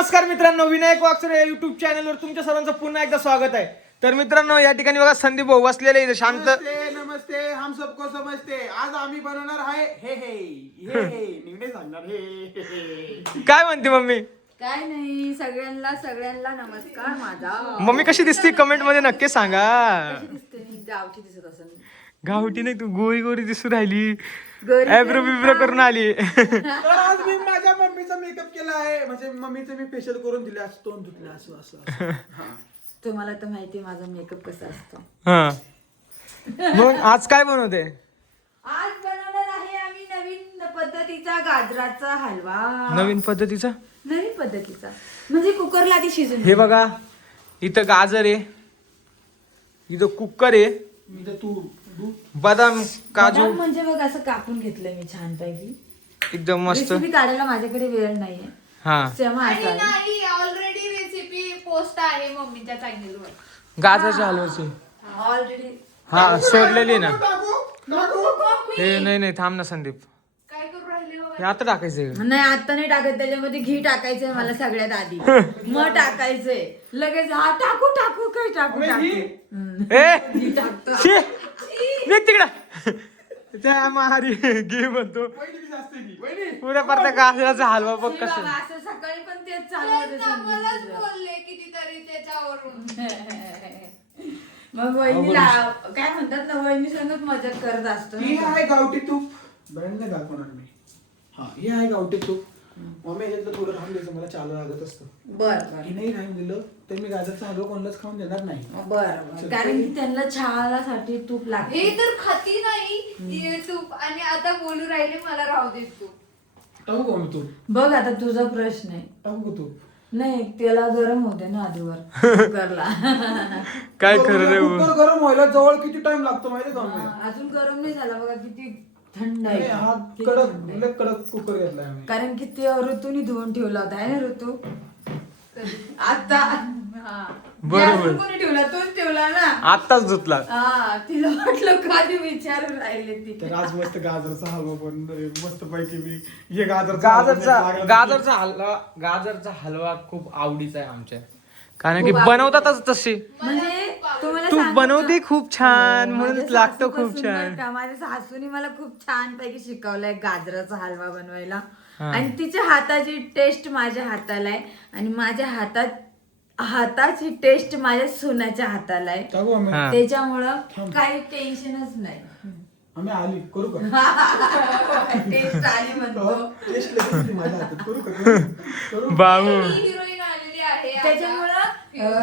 नमस्कार मित्रांनो, विनायक वाकसरे या युट्यूब चॅनलवर तुमच्या सर्वांचं पुन्हा एकदा स्वागत आहे. तर मित्रांनो, या ठिकाणी बघा संदीप भाऊ बसलेले इथे शांत. नमस्ते, हम सबको समजते. आज आम्ही बनवणार आहे हे निघणे सांगणार हे. काय म्हणते मम्मी? काय नाही, सगळ्यांना नमस्कार माझा. मम्मी कशी दिसते कमेंट मध्ये नक्की सांगा. कशी दिसते मी? गावठी दिसत असेल. गावठी नाही, तू गोरी गोरी दिसू राहिली. गोरी ॲब्रो बिब्रो करून आली. तर आज मी माझ्या मम्मीचा मेकअप केला आहे. म्हणजे मम्मीचं मी फेशियल करून दिले, असं तोंड धुतलं असं. तुम्हाला तर माहिती माझा मेकअप कसा असतो. हा, मग आज काय बनवते? आज बनवणार आहे आम्ही नवीन पद्धतीचा गाजराचा हलवा. नवीन पद्धतीचा म्हणजे कुकरला आधी शिजून हे बघा, इथं गाजर आहे, इथं कुकर आहे, मी तू बदाम काजू बदाम म्हणजे बघ असं कापून घेतलंय मी छान पैकी. एकदम मस्त. रेसिपी काढायला माझ्याकडे वेळ नाहीये. हा, सेमा आणि असा नाही, ऑलरेडी रेसिपी पोस्ट आहे मम्मीच्या चॅनलवर. गाजराच्या हलव्याची. ऑलरेडी हा, सोडलेली ना. टाकू हे नाही थांब ना संदीप, काय करू राहिले हो? हे आता टाकायचंय. नाही, आता नाही टाकत. त्याच्यामध्ये घी टाकायचंय मला सगळ्यात आधी. मग टाकायचंय लगेच. हा, टाकू काय टाकू ए घी टाकतो. शी, निघ तिकडं. त्या मारी घे म्हणतो. पुऱ्या परत गाजराचा हलवा बघ शी कसं. बाबा, असं सकाळी पण तेच चालू होतं तेच ना, मलाच संदीपचं. बोलले कितीतरी त्याच्यावरून. मग वहिनीला काय म्हणतात ना, वहिनी संगत मजाक करत असतो. ही आहे गावठी तूप. ब्रँड नाही दाखवणार मी. हा, ही आहे गावठी तूप. मम्मी याच्यातलं थोडं राहून द्यायचं, मला चालू लागत असतं. बरं ही नाही राहून दिलं तर मी गाजरचा हलवा कोणालाच खाऊन देणार नाही. बरं, कारण की त्यांना चहासाठी तूप हे लागते. तर खाती नाही हे तूप, आणि आता बोलू राहिले मला राहू दे तू. टाकू का मी तूप? बघ आता तुझा प्रश्न आहे. टाकू का तूप? नाही, त्याला गरम होते ना आधीवर कुकरला. काय खरं रे कुकर गरम व्हायला जवळ किती टाइम लागतो माहिती का मम्मी? अजून गरम नाही झाला बघा, किती थंड नाही, आहे. हा किती कडक थंड आहे. लय कडक कुकर घेतलाय आम्ही. कारण की ते ऋतूनी धुवून ठेवला होता, आहे ना ऋतू? आता हा, बरोबर. गॅसवर कोणी ठेवला? तूच ठेवला ना. आत्ताच धुतला. हा, तिला वाटलं कधी विचारून राहिले ती. तर आज मस्त गाजरचा हलवा बनवणार मस्त पैकी मी. हे गाजरचा गाजरचा हलवा खूप आवडीचा आहे आमच्या, कारण की बनवतातच तशी. म्हणजे तुम्हाला तू सांगू बनवते का? खूप छान, हो, म्हणून माझ्या लागतो खूप सासूपासून छान. बरं का, माझ्या सासूने मला खूप छान पैकी शिकवलंय गाजराचा हलवा बनवायला. हा. आणि तिच्या हाताची टेस्ट माझ्या हाताला आहे, आणि माझ्या हाताची टेस्ट माझ्या सुनाच्या हाताला आहे. टाकू आम्ही. हा. त्याच्यामुळं काही टेन्शनच नाही. आम्ही आली करू का? टेस्ट आली म्हणतो. टेस्ट लगेच येते माझ्या हातात. करू का? करू? बाबू हिरोईन आलेली आहे आता. त्याच्यामुळं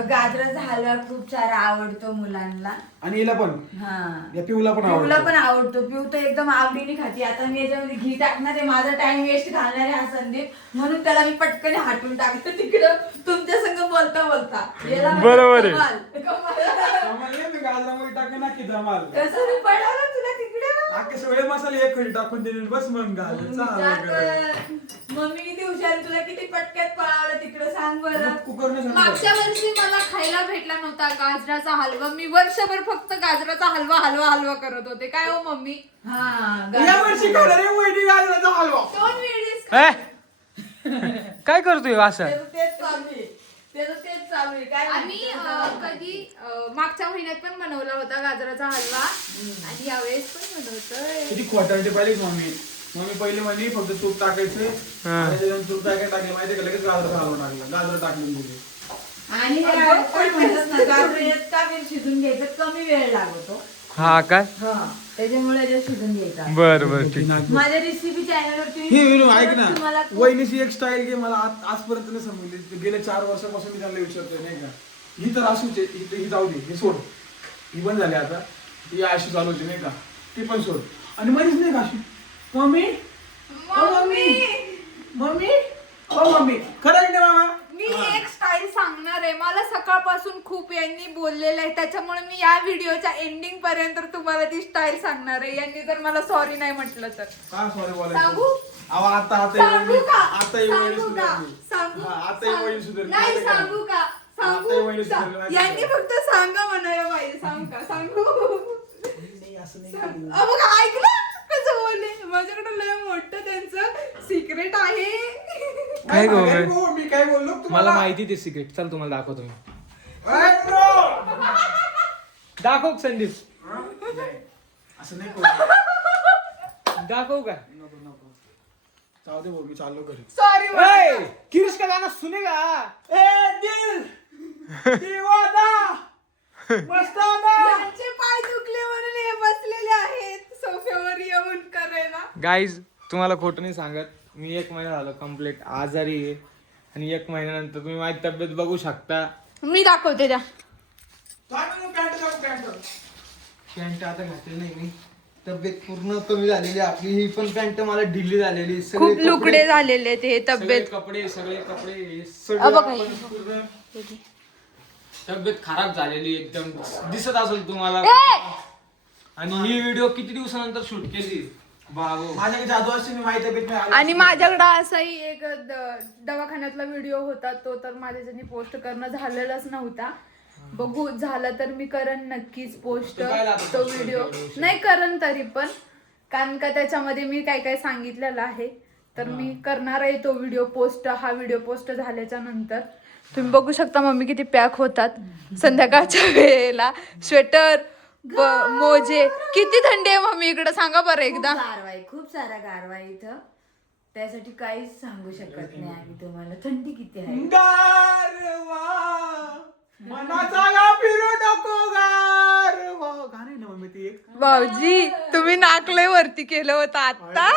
गाजराचा हलवा खूप सारा आवडतो मुलांना. आणि हिला पण, हा, या पिऊला पण पिऊला आवडतो. पण आवडतो. पिऊ तर एकदम आवडीने खाते. आता मी याच्यामध्ये घी टाकणार आहे, माझा टाइम वेस्ट घालणार आहे हा संदीप, म्हणून त्याला मी पटकन हाटून टाकलं तिकडं तुमच्या संग बोलता याला म्हणतात बरोबर आहे. कमाल. आम्हाला नाही, मी गाजरामध्ये टाकेन ना की जमाल. कसं मी पडवलं तुला तिकडं? अख्खे सगळे मसाले एक खडी टाकून दिले, बस मग गाजरचा हलवा विचार करायचा. कर. मम्मी किती हुशार, तुला किती पटक्यात पळावलं तिकडं, सांग बरं. कुकरने मागच्या सांगितलं. वर्षी मला खायला भेटला नव्हता गाजराचा हलवा. मी वर्षभर फक्त गाजराचा हलवा करत होते. काय हो मम्मी? हा, या वर्षी काय रे वहिनी गाजराचा हलवा. 2 वेळेस ए, काय करतोय असं? त्याचं तेच चालू आहे. काय आम्ही कधी मागच्या महिन्यात पण बनवला होता गाजराचा हलवा, आणि यावेळेस पण बनवतोय. किती खोटारडे पाहिजे मम्मी. मम्मी पहिले म्हणे फक्त तूप टाकायचं, हा. आणि त्याच्यानंतर तूप टाकलं माहितीये का, लगेच गाजराचा हलवा टाकला. गाजर टाकून दिले. आणि काय म्हणतात ना, गाजर इतका वेळ शिजून घ्यायचं, कमी वेळ लागतो. हा काय? हा, त्याच्यामुळे ते शिजून घ्यायचं. बर बर ठीक. माझ्या रेसिपी चॅनलवरती हे विनू ऐक ना, तुम्हाला खूप- वहिनीची एक स्टाईल घे. मला आजपर्यंत नाही समजली. गेले 4 वर्षापासून मी त्यांना विचारतोय नाही का, ही तर असूच आहे, ही जाऊ दे, हे सोड, ही बंद झाली आता, ही अशी चालू होती नाही का, ती पण सोड. आणि मध्येच नाही का अशी, मम्मी मम्मी मम्मी खरं आहे ना मामा. मी एक स्टाईल सांगणार आहे. मला सकाळपासून खूप यांनी बोललेलं आहे, त्याच्यामुळे मी या व्हिडिओच्या एंडिंग पर्यंत तुम्हाला ती स्टाईल सांगणार आहे. यांनी जर मला सॉरी नाही म्हटलं तर. काय सॉरी बोलायचं? सांगू? अहो, आता सांगू का? आता ही वहिनी सांगू का? सुधारली. सांगू? हा, आता ही वहिनी सुधारली. नाही, माहिती का? सांगू का? आता ही सांगू? वहिनी सुधारली, माहिती यांनी का? फक्त सांगा म्हणायला पाहिजे. सांगू का? सांगू? नाही, असं नाही करू. बघ, ऐकलं कसं बोलले. माझ्याकडे लय मोठं त्यांचं सिक्रेट आहे. काय गो अरे भाऊ, मी काय बोललो मला तुम्हाला माहिती ते सिक्रेट. चल तुम्हाला दाखवतो मी. अरे bro! दाखव संदीप. असं नाही करू. दाखव का? नको जाऊ दे भाऊ, मी चाललो घरी. सॉरी ए, किरीश का गाना सुनेगा? ए दिल दीवाना मस्ताना. यांचे पाय दुखले म्हणून हे बसलेले आहेत सोफ्यावर येऊन करायला. गाईज तुम्हाला खोटं नाही सांगत, मी 1 महिना झालो कम्प्लीट आजारी आहे. आणि 1 महिन्यानंतर तुम्ही माझी तब्येत बघू शकता. मी दाखवते त्या. पॅन्ट आता घातली नाही मी. तब्येत पूर्ण कमी झालेली आहे आपली. ही पण पॅन्ट मला ढिली झालेली. सगळे खूप कपडे- लुकडे झालेले ते सगळे तब्येत. कपडे सगळे कपडे अबा सगळं काही. आपण पूर्ण तब्येत खराब झालेली एकदम दिसत असेल तुम्हाला. आणि ही व्हिडिओ किती दिवसानंतर शूट केली बाबू. माझ्याकडे जादू असते, मी माहिती आहे आणि माझ्याकडे असाही एक दवाखान्यातला व्हिडिओ होता, तो तर माझ्याच्यानी पोस्ट करणं झालेलाच नव्हता. बघू झालं तर मी करण नक्कीच पोस्ट तो काय लागतो तो social व्हिडिओ. media वर? नाही करण तरी पण, कारण का त्याच्यामध्ये मी काय काय सांगितलेलं आहे. तर मी करणार आहे तो व्हिडिओ पोस्ट. हा व्हिडिओ पोस्ट झाल्याच्या नंतर तुम्ही बघू शकता मम्मी किती पॅक होतात संध्याकाळच्या वेळेला. स्वेटर मोजे. किती थंडी आहे मम्मी इकडे सांगा बरं एकदा. खूप सारा गारवा आहे इथं. त्यासाठी काहीच सांगू शकत नाही आम्ही तुम्हाला. थंडी किती आहे. गारवा मनाचा गा फिरू नको गारवा. गाणं आहे ना मम्मी ती एक. भाऊजी तुम्ही नाकलय वरती केलं होतं आता.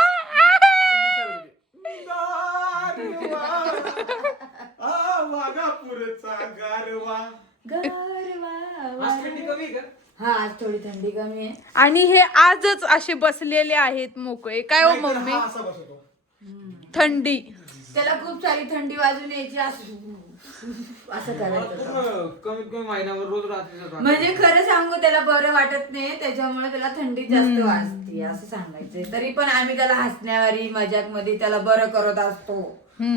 वाघापूरचा गारवा. आज थंडी कमी आहे का? हा आज थोडी थंडी कमी आहे. आणि हे आजच असे बसलेले आहेत मोकळे. काय हो नाहीतर मम्मी हा असा बसवतो. थंडी. त्याला खूप सारी थंडी वाजून यायची असं करायचं. पूर्ण कमीत कमी महिन्यावर रोज रात्रीचा त्रास. म्हणजे खरं सांगू त्याला बरं वाटत नाही, त्याच्यामुळे त्याला थंडी जास्त वाजते असं सांगायचंय. तरी पण आम्ही त्याला हसण्यावारी मजाक मध्ये त्याला बरं करत असतो.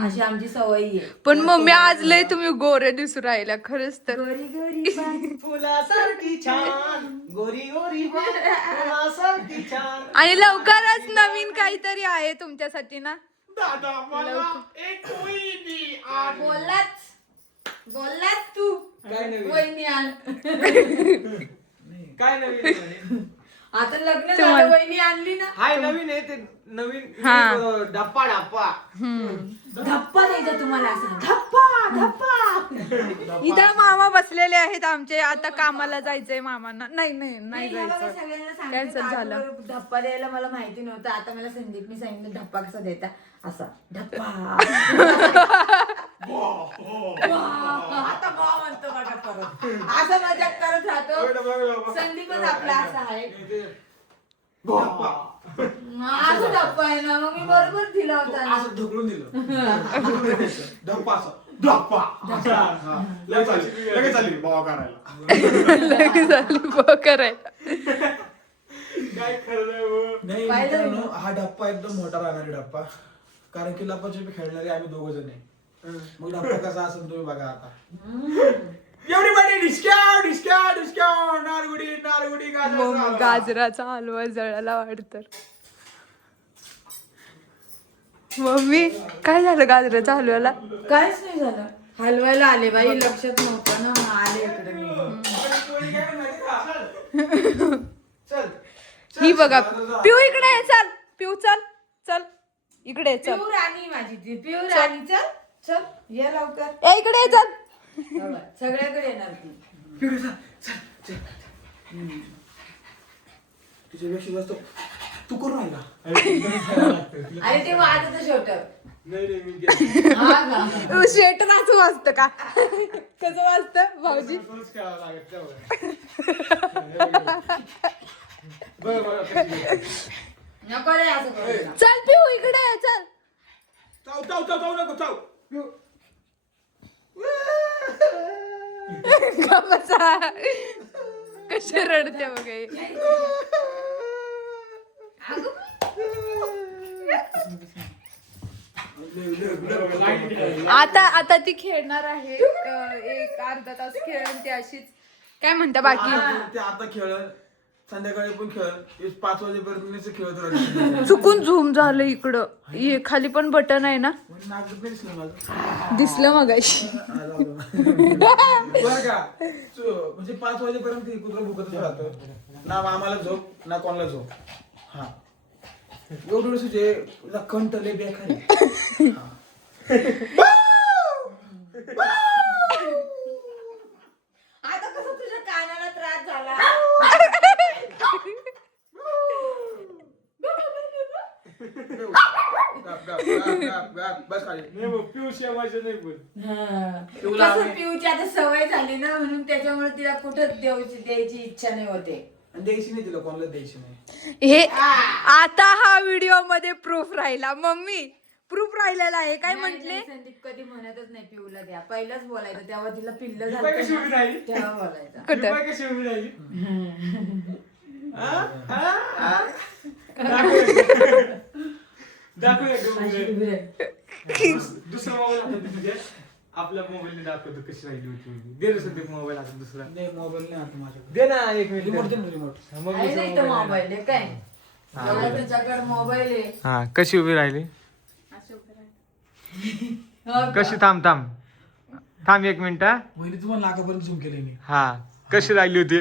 अशी आमची सवय आहे. पण मम्मी आज लय तुम्ही गोरे दिसू राहिला खरंच तर. गोरी गोरी बाई. फुलासारखी छान गोरी गोरी फुलासारखी छान. आणि लवकरच नवीन काहीतरी आहे तुमच्यासाठी ना. दादा मला एक वहिनी आण. बोललात तू. काय नवीन? वहिनी आण. काय नवीन आहे म्हणे? आता लग्न तुम्हाला- झालं वहिनी आणली ना. हाय नवीन आहे ते नवीन. हा. डप्पा डप्पा. धप्पा द्यायचा तुम्हाला असं. धप्पा धप्पा. इथं मामा बसलेले आहेत आमचे. आता कामाला जायचंय मामांना. नाही जायचं. सगळ्यांना Cancel सांगितलं झालं. अगोदर धप्पा द्यायला मला माहिती नव्हतं. आता मला संदीपने सांगितलं धप्पा कसा देता. असा धप्पा. आता बॉ म्हणतो बघा परत. असं मजाक करत राहतो. संदीपच आपला असा आहे. असं धप्पा आहे ना. मग मी बरोबर दिला होता ना. असं ढकलून दिलं. धप्पा असं. धप्पा. हा. लगेच आली. लगेच आली बाबा करायला. लगेच झाली बघ करायला. काय खरं नाही हो. नाही पाहिलं मित्रांनो, हा डप्पा एकदम मोठा राहणारी डप्पा. कारण की लपाछपी खेळणारे आम्ही 2 जण आहे. मग डप्पा कसा असेल तुम्ही बघा आता. एव्हरीबडी डिस्काउंट नारगुडी मग गाजराचा हलवा जळाला वाटतं. मम्मी काय झालं गाजराच्या हलव्याला? काहीच नाही झालं. हलवायला आले बाई, लक्षात नव्हतं ना. मग आले इकडे मी. चल ही बघा पिऊ इकडे ये, चल पिऊ चल इकडे ये, चल. पिऊ राणी माझी ती. पिऊ राणी चल चल ये लवकर. ए इकडे ये, चल. बघा, सगळ्याकडे येणार ती. तुझ्यापेक्षा जास्त तू करून राहिला. अरे ते वाजत शेवटर. नाही मी गेलो. हा का? स्वेटर असं वाजतं का? कसं वाजतं भाऊजी? रोज खेळावं लागत तेवढं. बरं. नको रे असं करू. चल पिऊ इकडे ये, चल. चाव नको चाव. बसा. कशी रडते वगैरे. आता ती खेळणार आहे. एक अर्धा तास खेळून ती अशीच. काय म्हणता बाकी? ते आता खेळ संध्याकाळी पण खेळ 5 वाजेपर्यंत खेळत राहते. चुकून झूम झालं इकडं. हे खाली पण बटन आहे ना, म्हणजे नाक दुखत नाही दिसलं माझं. दिसलं मगाशी. बरं का म्हणजे 5 वाजेपर्यंत कुत्र भुकतच राहतं. ना आम्हाला झोप ना कोणाला झोप. हा एवढं म्हणजे कंठ लय बेकार आहे. हा. आता कसं तुझ्या कानाला त्रास झाला. बस खाली. पियुष आवाज नाही बोल. कसं पिऊची आता सवय झाली ना म्हणून त्याच्यामुळे तिला कुठं द्यायची इच्छा नाही होते. द्यायची नाही तिला कोणाला द्यायची नाही. हे आता हा व्हिडिओ मध्ये प्रूफ राहिला. मम्मी प्रूफ राहिलेला आहे. काय नाही, म्हंटले? नाही, संदीप कधी म्हणतच नाही पिऊला द्या. पहिलंच बोलायचं तेव्हा तिला पिल्लं ही बाई कशी उभी झालं राहिली? तेव्हा बोलायचं. ही कुठं? बाई कशी उभी राहिली? दाखव एक मोबाईल. दुसरा मोबाईल हातात दे तुझ्या. आपल्या मोबाईलने दाखवतो कशी राहिली होती उभी. दे रे संदीप मोबाईल हातात दुसरा. नाही मोबाईल नाही आता माझ्याकडे. दे ना एक रिमोट दे मिनिट. ना रिमोट. मग आहे नाही तर मोबाईल आहे काय हा, एवढा बरं. तुझ्याकडे मोबाईल आहे. हा कशी उभी राहिली? हो का? कशी थांब थांब थांब एक मिनिट हा. वहिनी तुम्हाला नाकापर्यंत झूम केले मी. हा कशी राहिली होती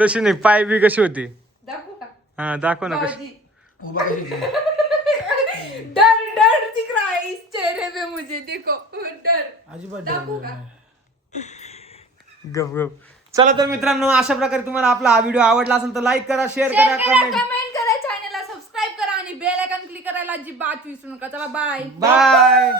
तशी नाही. पाय बी कशी होती दाखवू का? हा दाखव ना कशी. बाजी. उभा कशी केली? डर डर दिख रहा है इस चेहरे पे मुझे. देखो डर. अजिबात दाखवू डर का? नाही. गप गप. चला तर मित्रांनो अशा प्रकारे तुम्हाला आपला हा व्हिडिओ आवडला असेल तर लाईक करा, शेअर करा, कमेंट. कमेंट करा, चॅनलला सबस्क्राईब करा आणि बेल आयकॉन क्लिक करायला अजिबात विसरू नका. चला बाय. बाय.